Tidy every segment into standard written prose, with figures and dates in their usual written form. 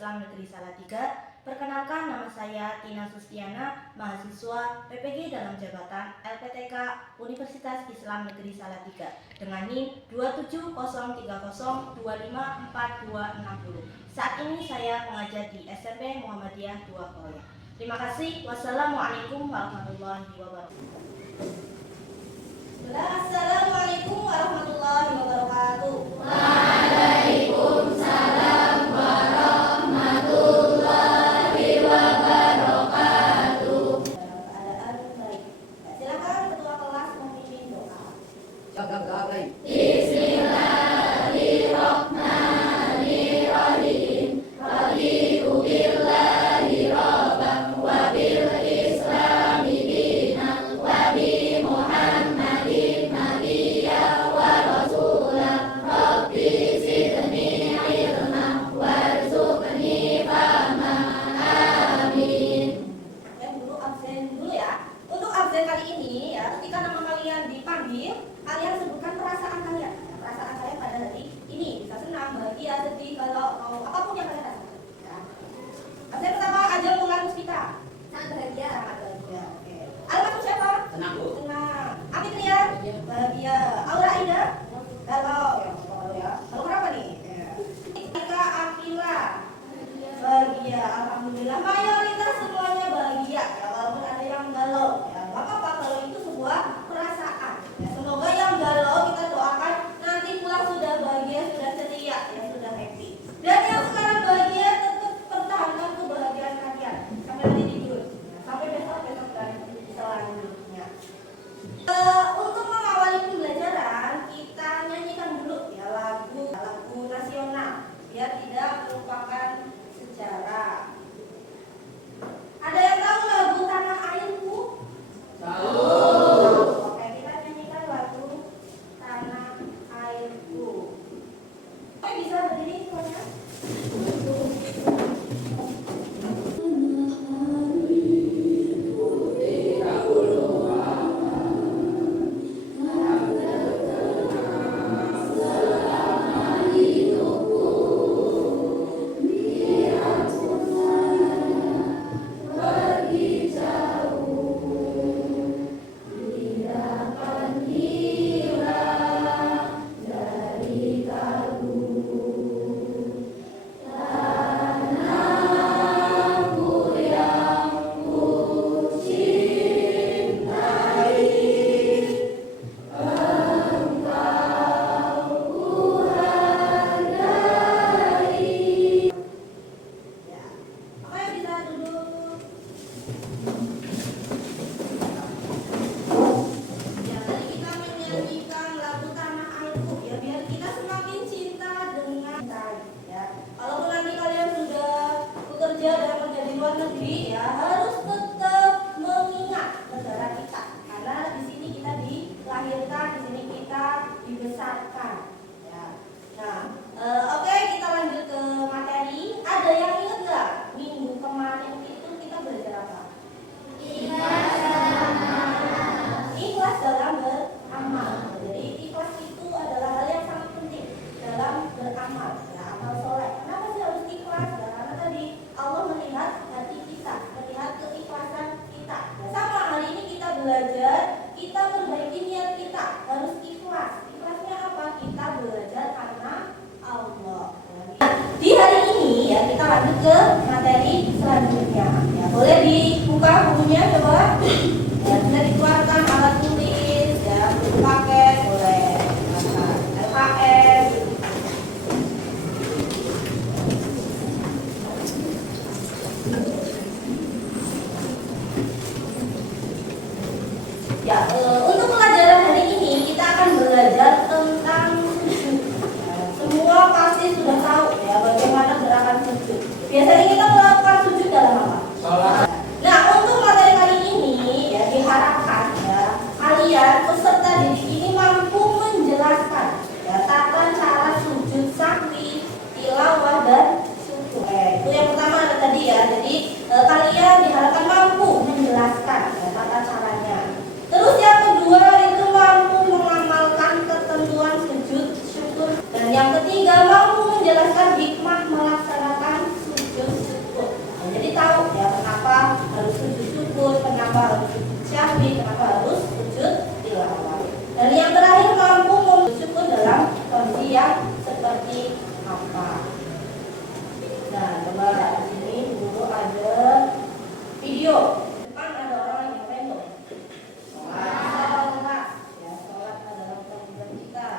Islam Negeri Salatiga. Perkenalkan, nama saya Tina Sustiana, mahasiswa PPG dalam jabatan LPTK Universitas Islam Negeri Salatiga dengan NIM 27030254260. Saat ini saya mengajar di SMP Muhammadiyah 2 Koya. Terima kasih. Wassalamualaikum warahmatullahi wabarakatuh. Assalamualaikum warahmatullahi wabarakatuh. Waalaikumsalam warahmatullahi wabarakatuh. Keadaan baik. Silakan ketua kelas memimpin doa. Bismillahirrahmanirrahim. Raditu billahi rabban wa bil islami dinan wa bi Muhammadin nabiyyan wa rasulan. Rabbi zidni ilman warzuqni fahman. Amin. Dulu absen dulu ya. Untuk absen kali ini ya, ketika nama kalian dipanggil, kalian sebutkan perasaan kalian. Perasaan kalian pada hari ini bisa senang, bahagia, sedih, kalau mau apapun yang kalian rasakan. Ya. Absen pertama Ajeng Mulan Puspita. Sangat bahagia. Sangat bahagia. Oke. Almarhum siapa? Senang, Bu. Senang. Amit Ria? Bahagia. Aura Indah? Galau. Ya, galau ya. Lalu kenapa nih? Ya. Ika Akila? Bahagia. Alhamdulillah. Mayoritas semuanya bahagia. Ya, walaupun ada yang galau. Ya, nggak apa-apa kalau itu sebuah perasaan. Ya, semoga yang galau kita doakan nanti pulang sudah bahagia, sudah ceria, ya sudah happy. Dan yang sekarang bahagia tetap pertahankan kebahagiaan kalian sampai nanti tidur. Ya, sampai besok dan selanjutnya. Untuk mengawali pembelajaran kita nyanyikan dulu ya lagu nasional biar tidak melupakan sejarah. Ada yang tahu lagu Tanah Airku? Tahu. Oke, kita nyanyikan lagu Tanah Airku. Oke, bisa berdiri semuanya? Ya. Apa yang bisa duduk? Ya, tadi kita menyanyikan lagu Tanah Airku ya biar kita semakin cinta dengan ya. Kalaupun nanti kalian sudah bekerja dan kerja di luar negeri ya harus tetap mengingat negara kita karena di sini kita dilahirkan, di sini kita dibesarkan ya. Nah, oke, kita lanjut ke materi. Ada yang ingat nggak minggu kemarin itu kita belajar apa? Ikhlas dalam beramal. Jadi ikhlas itu adalah hal yang sangat penting dalam beramal. Ya, amal soleh. Kenapa sih harus ikhlas? Ya, karena tadi Allah melihat hati kita, melihat keikhlasan kita. Ya, sama hari ini kita belajar, kita perbaiki niat kita harus ikhlas. Ikhlasnya apa? Kita belajar karena Allah. Di hari ini ya kita lanjut ke materi selanjutnya. Ya, boleh dibuka bukunya coba. Ya, bisa dikeluarkan alat tulis, ya, buku paket, boleh LKS. Ya, untuk pelajaran hari ini kita akan belajar tentang semua pasti sudah tahu ya bagaimana gerakan sujud. Biasanya kita melakukan sujud dalam apa? Sholat. Nah, untuk materi kali ini ya diharapkan ya kalian peserta didik ini mampu menjelaskan ya tata cara sujud sahwi, tilawah dan syukur. Itu yang pertama tadi ya. Jadi kalian diharapkan mampu menjelaskan ya, tata caranya. Terus yang kedua itu mampu mengamalkan ketentuan sujud syukur dan yang ketiga mampu menjelaskan hikmah melaksanakan sujud. video. Depan ada orang yang random. Sholat. Ya, sholat adalah kewajiban kita.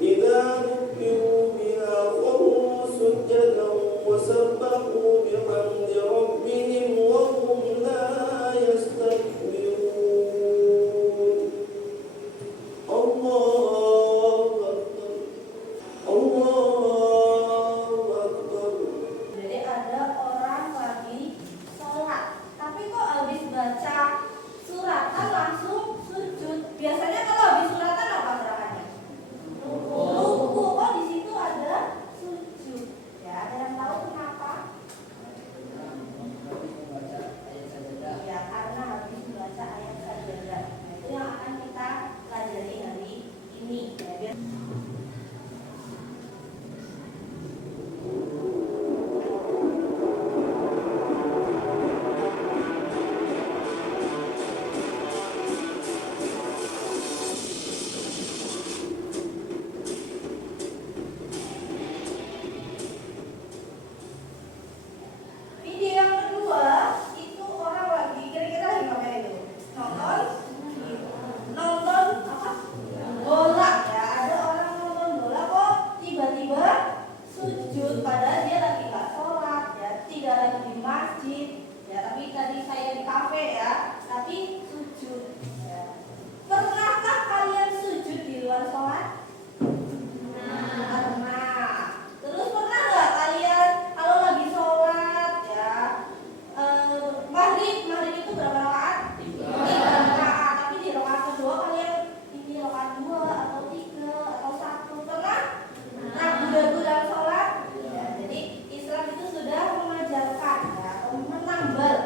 إذا ذكروا بها خروا سجدا وسبحوا بحمد ربهم وهم لا يستكبرون الله أكبر الله أكبر. Jadi ada orang lagi sholat, tapi kok habis baca suratan langsung sujud. Biasanya kalau habis suratan apa gerakannya? Ruku. Oh, di situ ada sujud. Ya, ada yang tahu kenapa? Ya, karena habis membaca ayat sajadah. Nah, itu yang akan kita pelajari hari ini. Ya, biar video yang kedua itu orang lagi kira-kira lagi ngapain itu? Nonton apa? Bola ya. Ada orang nonton bola kok tiba-tiba sujud padahal dia lagi nggak sholat ya, tidak lagi di masjid ya, tapi tadi saya di kafe ya, tapi sujud ya. Pernahkah kalian sujud di luar sholat? Pernah. Terus pernah nggak kalian kalau lagi sholat ya, maghrib itu berapa rakaat? 3 rakaat. Tapi di rakaat kedua kalian ini rakaat 2 atau 3 atau 1 pernah? Ragu-ragu dalam sholat? Ya, jadi Islam itu sudah mengajarkan ya, atau menambal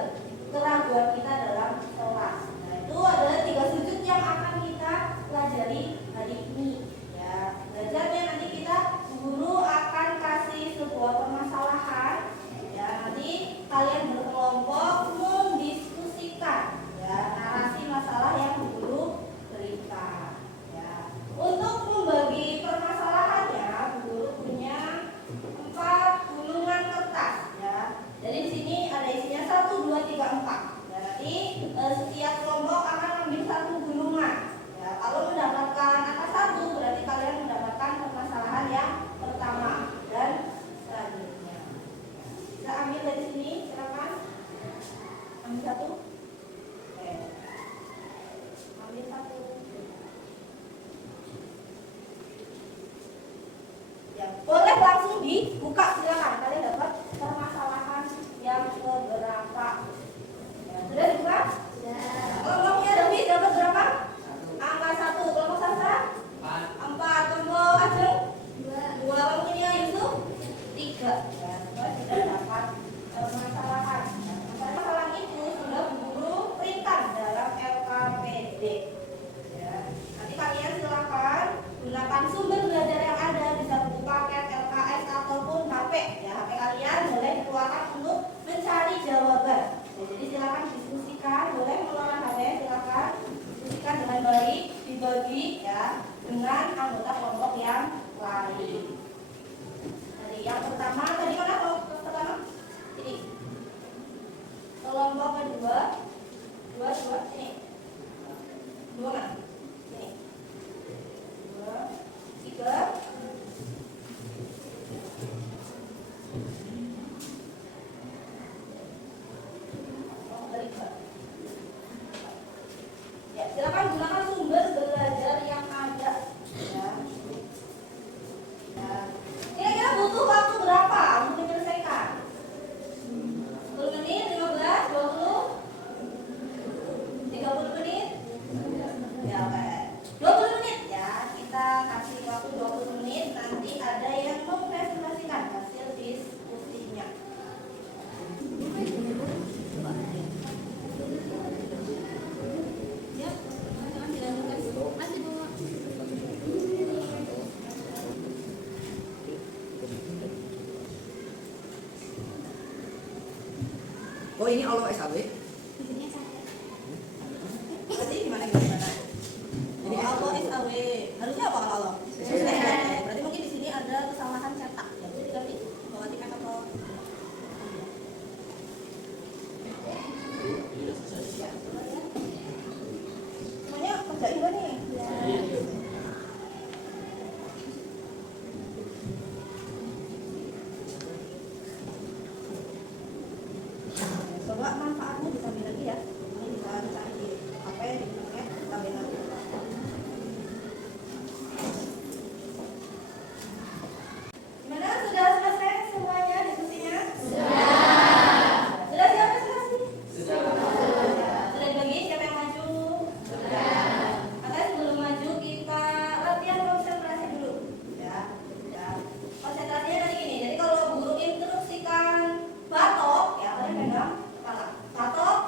keraguan kita dalam sholat. Nah, itu ada 3 sujud yang akan kita pelajari hari ini. Ya, belajarnya nanti kita guru akan kasih sebuah permasalahan. Ya, nanti kalian berkelompok mendiskusikan ya narasi masalah yang guru berikan. Ya, untuk membagi permasalahannya, guru punya 4 gulungan kertas. Ya, jadi di sini ada isinya 1, 2, 3, 4. Ya, nanti setiap kelompok akan ambil 1 gulungan. Ya, kalau mendapatkan angka 1 berarti kalian mendapatkan permasalahan yang pertama dan selanjutnya. Bisa ambil dari sini, silakan. Ambil 1. Oke. Ambil 1. Ya, boleh langsung dibuka, silakan. Kalian dapat permasalahan yang keberapa? Ya, sudah dibuka? Sudah. Kelompoknya dapat berapa? Angka 1. Kelompok Sastra? 4. Kelompok Ajeng? 2. Kelompoknya Yusuf? 3. Ya, sudah dapat permasalahan. Nah, permasalahan itu sudah guru printkan dalam LKPD. Ya, nanti kalian silakan gunakan sumber belajar yang ada, bisa buku paket, LKS ataupun HP. Ya, HP kalian boleh dikeluarkan untuk mencari jawaban. Ya, jadi silakan diskusikan, boleh mengeluarkan HP, silakan diskusikan dengan baik, dibagi ya dengan anggota kelompok yang lain. Jadi yang pertama tadi mana kelompok pertama? Ini. Kelompok kedua, dua ini. 2 mana? Ini. 2, 3. Ya, silakan gunakan sumber belajar yang ada. Ya. Ya. Kira-kira butuh waktu berapa untuk menyelesaikan? 10 menit, 15, 20, 30 menit? Ya, oke. 20 menit ya. Kita kasih waktu 20 menit. Nanti ada yang mempresentasikan hasil diskusinya. Oh ini Allah SAW? Berarti gimana? Ini Allah SAW. Harusnya apa kalau Allah? Berarti mungkin di sini ada kesalahan cetak. Ya, bisa diganti. Bawa tiket atau Ngerjain gak nih? Coba manfaatnya ditambahin lagi ya. Ini bisa dicari di HP, di internet, tambahin lagi. Gimana? Sudah selesai semuanya diskusinya? Sudah siap presentasi? Sudah dibagi siapa yang maju? Makanya sebelum maju kita latihan konsentrasi dulu. Ya. Konsentrasinya nanti gini. Jadi kalau guru instruksikan batok, ya kalian pegang kepala. Batok,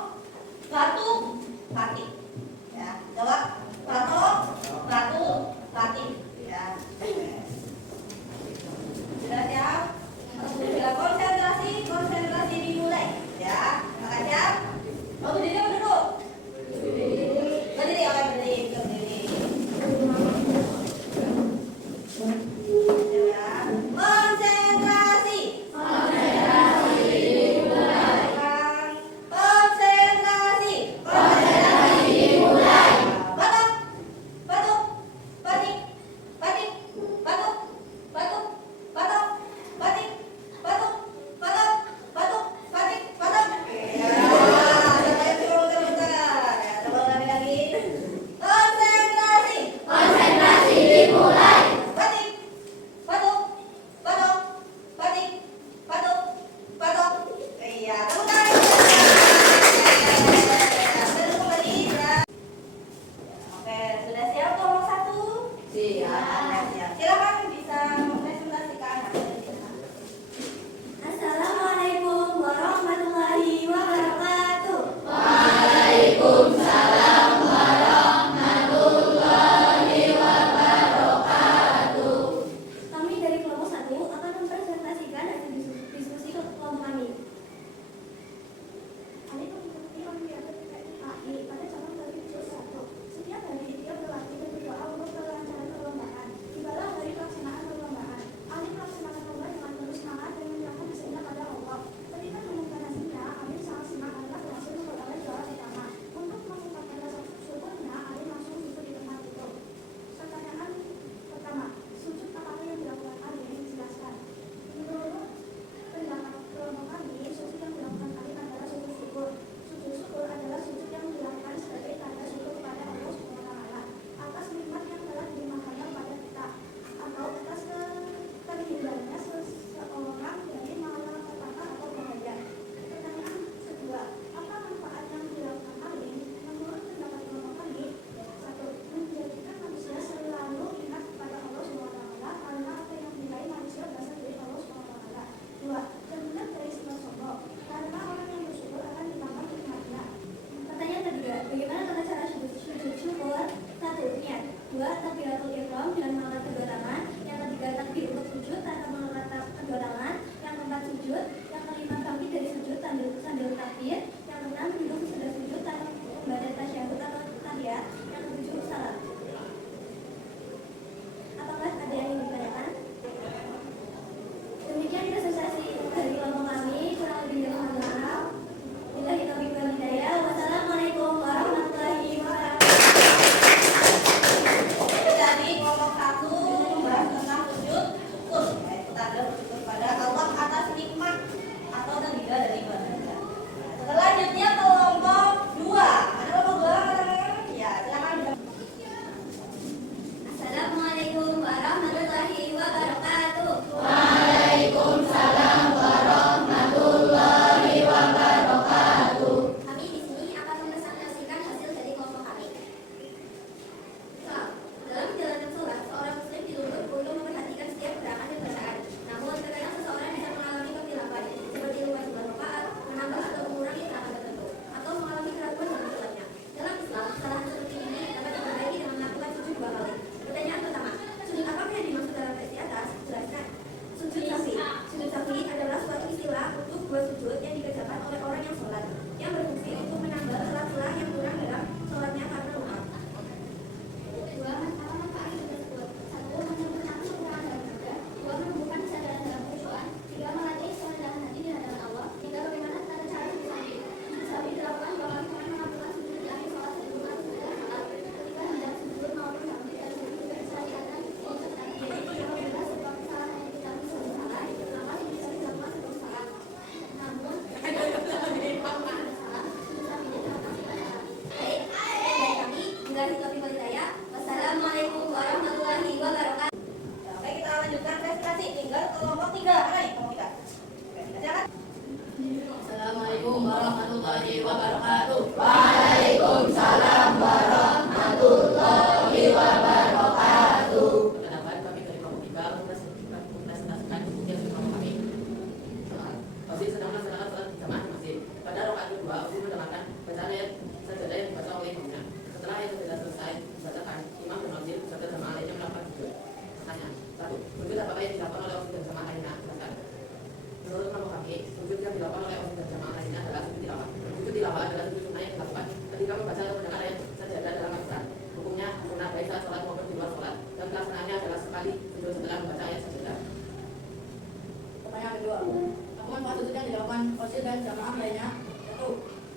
warahmatullahi wabarakatuh. Waalaikumsalam warahmatullahi wabarakatuh. Perkenalkan, kami dari kelompok 3 mempresentasikan bukti yang sudah kami. Masih sedang melaksanakan sholat berjamaah di masjid. Pada rakaat kedua, Uzi mendengarkan bacaan ayat sajadah yang dibaca oleh imamnya. Setelah ayat sajadah selesai dibacakan, imam dan Uzi beserta jamaah lainnya melakukan sujud. Pertanyaan 1. Sujud apakah yang dilakukan oleh Uzi dan jamaah lainnya? Jelaskan. Menurut kelompok kami, sujud yang dilakukan oleh Uzi dan jamaah lainnya adalah sujud tilawah. Sujud tilawah adalah sujud sunnah yang dilakukan ketika membaca atau mendengar ayat sajadah dalam Al-Quran. Hukumnya sunnah baik saat sholat maupun di luar sholat, dan pelaksanaannya adalah sekali sujud setelah membaca ayat sajadah. Pertanyaan kedua, apa manfaat sujud yang dilakukan Uzi dan jamaah lainnya? 1.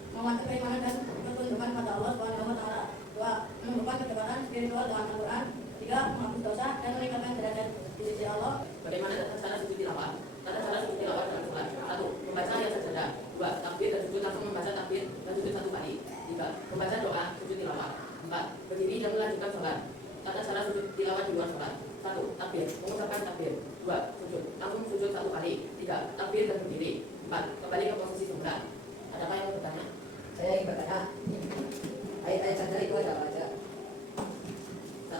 Menguatkan keimanan dan ketundukan pada Allah Subhanahu wa taala. 2. Menumbuhkan kedekatan spiritual dengan Al-Quran. 3. Menghapus dosa dan meningkatkan derajat di sisi Allah. Bagaimana cara sujud tilawah? Tata cara sujud tilawah dalam sholat. 1. Membaca ayat sajadah. 2. Takbir dan sujud langsung membaca takbir dan sujud 1 kali. 3. Membaca doa sujud tilawah. 4. Berdiri dan melanjutkan sholat. Tata cara sujud tilawah di luar sholat. 1. Takbir, mengucapkan takbir. 2. Sujud, langsung sujud 1 kali. 3. Takbir dan berdiri. 4. Kembali ke posisi semula. Adakah yang bertanya? Saya ingin bertanya, ayat-ayat sajadah itu ada apa aja?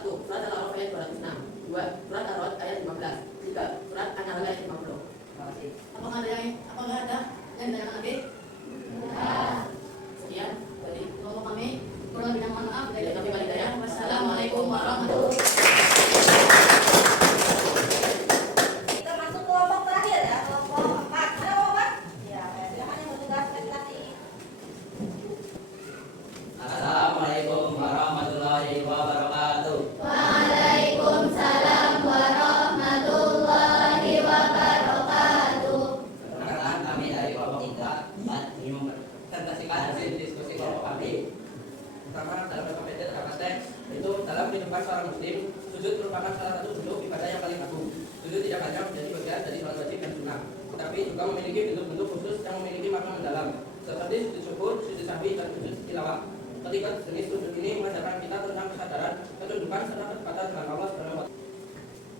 1. Surat Al-A'raf ayat 206. 2. Surat Ar-Ra'd ayat 15. 3. Surat An-Nahl ayat 50. Terima kasih. Apakah ada yang ditanyakan lagi? Sekian dari Kelompok kami, kurang lebih mohon maaf. dari kami Walidaya. Wassalamualaikum warahmatullahi wabarakatuh. Kita masuk kelompok terakhir ya, kelompok 4. Ada kelompok 4? Ya, silakan yang bertugas presentasi. Assalamualaikum warahmatullahi wabarakatuh. Waalaikumsalam warahmatullahi wabarakatuh. Perkenalkan, kami dari kelompok 3 ingin mempresentasikan hasil diskusi kelompok kami. Pertama, dalam PPT terdapat teks, itu dalam kehidupan seorang muslim, sujud merupakan salah satu bentuk ibadah yang paling agung. Sujud tidak hanya menjadi bagian dari sholat wajib dan sunnah, tetapi juga memiliki bentuk-bentuk khusus yang memiliki makna mendalam, seperti sujud syukur, sujud sahwi, dan sujud tilawah. Ketiga jenis sujud ini mengajarkan kita tentang kesadaran, ketundukan, serta kedekatan dengan Allah Subhanahu wa Ta'ala.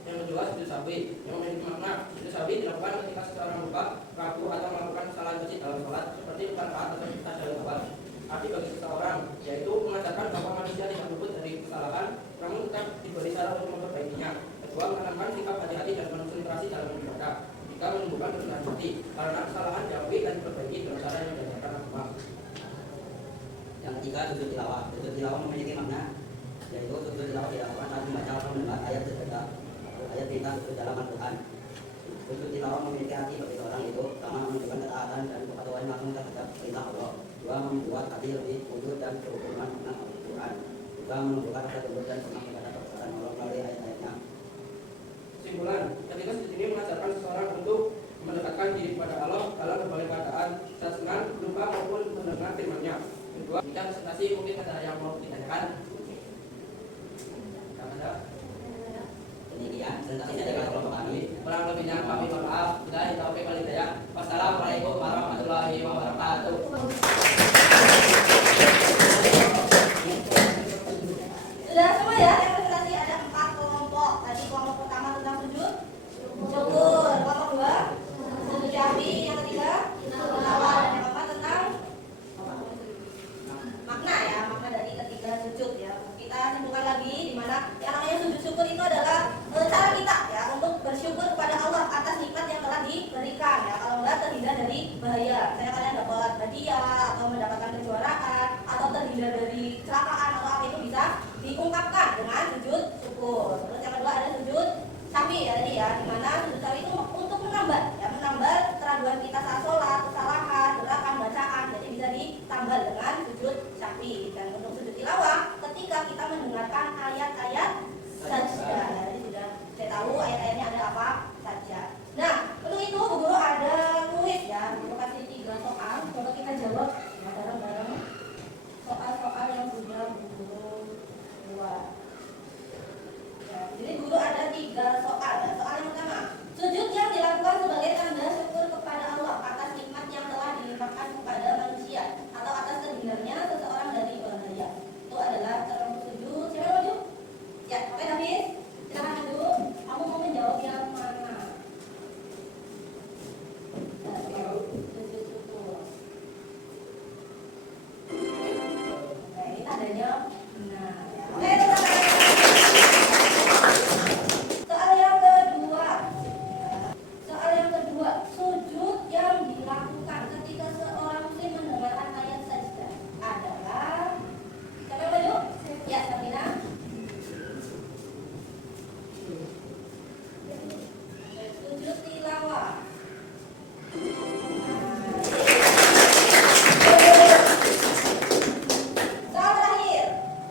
Yang kedua, sujud sahwi yang memiliki makna. Sujud sahwi dilakukan ketika seseorang lupa, ragu, atau melakukan kesalahan kecil dalam sholat, seperti tanpa atau tasyahud awal. Arti bagi seseorang yaitu mengajarkan bahwa manusia tidak luput dari kesalahan, namun tetap diberi cara untuk memperbaikinya. Kedua, menanamkan sikap hati-hati dan konsentrasi dalam beribadah. Tiga, menumbuhkan kerendahan hati karena kesalahan diakui dan diperbaiki dengan cara yang diajarkan agama. Yang ketiga, sujud tilawah. Sujud tilawah memiliki makna, yaitu sujud tilawah dilakukan saat membaca atau mendengar ayat sajadah atau ayat perintah sujud dalam Al-Quran. Sujud tilawah memiliki arti bagi seorang itu, pertama menunjukkan ketaatan dan kepatuhan langsung terhadap perintah Allah. 2. Membuat hati lebih khusyuk dan kerukunan dengan Al-Quran. 3. Menumbuhkan rasa tunduk dan senang kepada kebesaran Allah melalui ayat-ayatnya. Kesimpulan, ketika sujud ini mengajarkan seseorang untuk mendekatkan diri kepada Allah dalam berbagai keadaan, saat senang, lupa maupun mendengar firman-Nya. Kedua, kita presentasi mungkin ada yang mau ditanyakan. Tidak ada. Demikian presentasi dari kelompok kami. Kurang lebihnya kami mohon maaf. Billahi taufiq wal hidayah. Wassalamualaikum warahmatullahi wabarakatuh. Sudah semua ya, yang presentasi ada 4 kelompok. Tadi kelompok pertama tentang sujud syukur, kelompok 2 sujud sahwi, yang ketiga tilawah, dan yang keempat tentang makna ya, makna dari ketiga sujud ya. Kita simpulkan lagi di mana yang namanya sujud syukur itu adalah cara kita ya untuk bersyukur kepada Allah atas nikmat yang telah diberikan ya. Kalau enggak terhindar dari bahaya, saya kalian dapat hadiah atau mendapatkan kejuaraan atau terhindar dari kecelakaan atau apa itu bisa diungkapkan dengan sujud syukur. Terus yang kedua ada sujud sahwi ya tadi ya, di mana sujud sahwi itu untuk menambah ya, menambah keraguan kita saat sholat, kesalahan, gerakan, bacaan, jadi bisa ditambah dengan sujud sahwi. Dan untuk sujud tilawah ketika kita mendengarkan ayat-ayat saja. Jadi sudah saya tahu ayat-ayatnya ada apa saja. Nah, untuk itu Bu Guru ada kuis ya, Guru kasih 3 soal, coba kita jawab bareng-bareng soal-soal yang sudah Bu Guru buat. Ya, jadi guru ada 3 soal. Dan soal yang pertama, sujud yang dilakukan sebagai tanda syukur kepada Allah atas nikmat yang telah dilimpahkan kepada manusia atau atas terhindarnya seseorang dari bahaya. Itu adalah cara sujud. Siapa yang maju? semuanya benar. Oke, teman-teman. Soal yang kedua. Soal yang kedua, sujud yang dilakukan ketika seorang muslim mendengarkan ayat sajdah adalah siapa yang maju? Ya, Sabina. Sujud tilawah. Soal terakhir,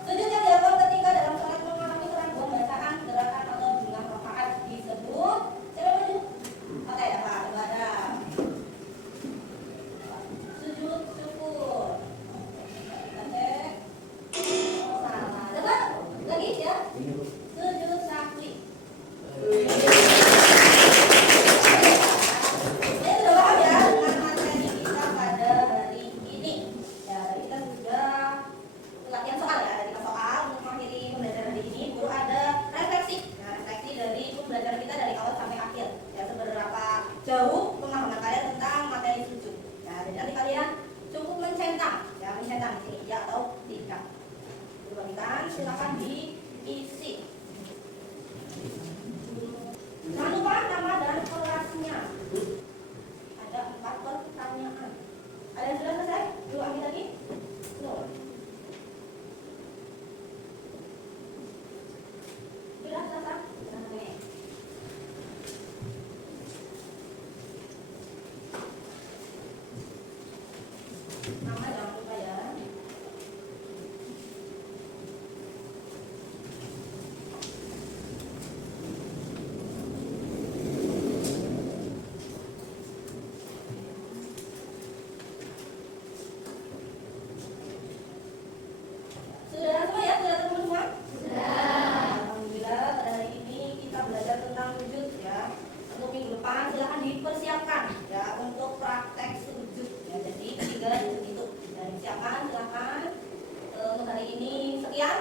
sujud yang dilakukan ketika dalam salat memahami keraguan bacaan, gerakan atau jumlah rakaat disebut siapa yang maju? Oke, dapat ada sujud syukur. Oke. Salah. Dapat lagi ya? Sujud sakli. Saya sudah paham ya dengan materi kita pada hari ini. Ya, tadi kita sudah latihan soal ya, ada 5 soal untuk mengakhiri pembelajaran hari ini. Guru ada refleksi. Nah, refleksi dari pembelajaran kita dari awal sampai akhir. Ya, seberapa jauh pemahaman kalian tentang materi sujud. Ya, jadi nanti kalian cukup mencentang, ya mencentang di sini, ya atau tidak. Dibagikan, silakan diisi. Jangan lupa nama dan kelasnya. Ada 4 pertanyaan. Ada yang sudah selesai? Yuk ambil lagi. Belum. Sudah selesai? Oke. Nama jangan lupa ya. Sudah semua ya? Sudah ketemu semua? Sudah. Alhamdulillah pada hari ini kita belajar tentang sujud ya. Untuk minggu depan silahkan dipersiapkan ya untuk praktek sujud ya. Jadi 3 sujud itu. Dan siapkan silahkan. Untuk hari ini sekian